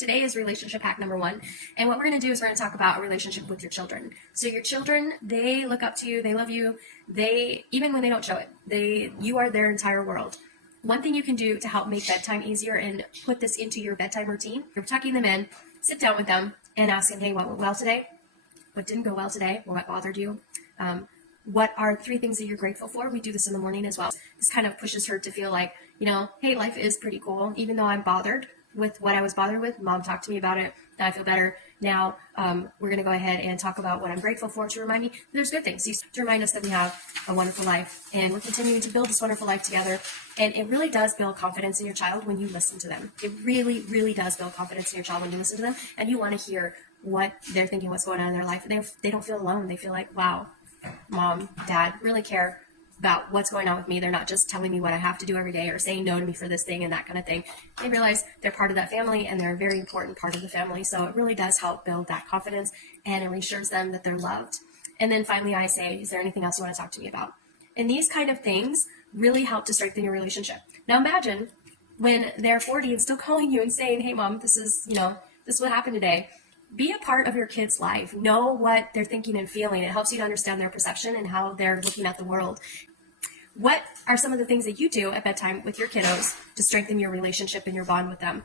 today is relationship hack number 1. And what we're going to do is we're going to talk about a relationship with your children. So your children, they look up to you, they love you, even when they don't show it, you are their entire world. One thing you can do to help make bedtime easier and put this into your bedtime routine, you're tucking them in, sit down with them and ask them, hey, what went well today? What didn't go well today? What bothered you? What are 3 things that you're grateful for? We do this in the morning as well. This kind of pushes her to feel like, hey, life is pretty cool. Even though I'm bothered with what I was bothered with, Mom talked to me about it. Now I feel better. Now we're going to go ahead and talk about what I'm grateful for to remind me there's good things, to remind us that we have a wonderful life and we're continuing to build this wonderful life together. And it really does build confidence in your child when you listen to them. It really, really does build confidence in your child when you listen to them and you want to hear what they're thinking, what's going on in their life. They don't feel alone. They feel like, wow, Mom, Dad really care about what's going on with me. They're not just telling me what I have to do every day or saying no to me for this thing and that kind of thing. They realize they're part of that family and they're a very important part of the family. So it really does help build that confidence and it reassures them that they're loved. And then finally I say, is there anything else you want to talk to me about? And these kind of things really help to strengthen your relationship. Now imagine when they're 40 and still calling you and saying, hey Mom, this is what happened today. Be a part of your kid's life. Know what they're thinking and feeling. It helps you to understand their perception and how they're looking at the world. What are some of the things that you do at bedtime with your kiddos to strengthen your relationship and your bond with them?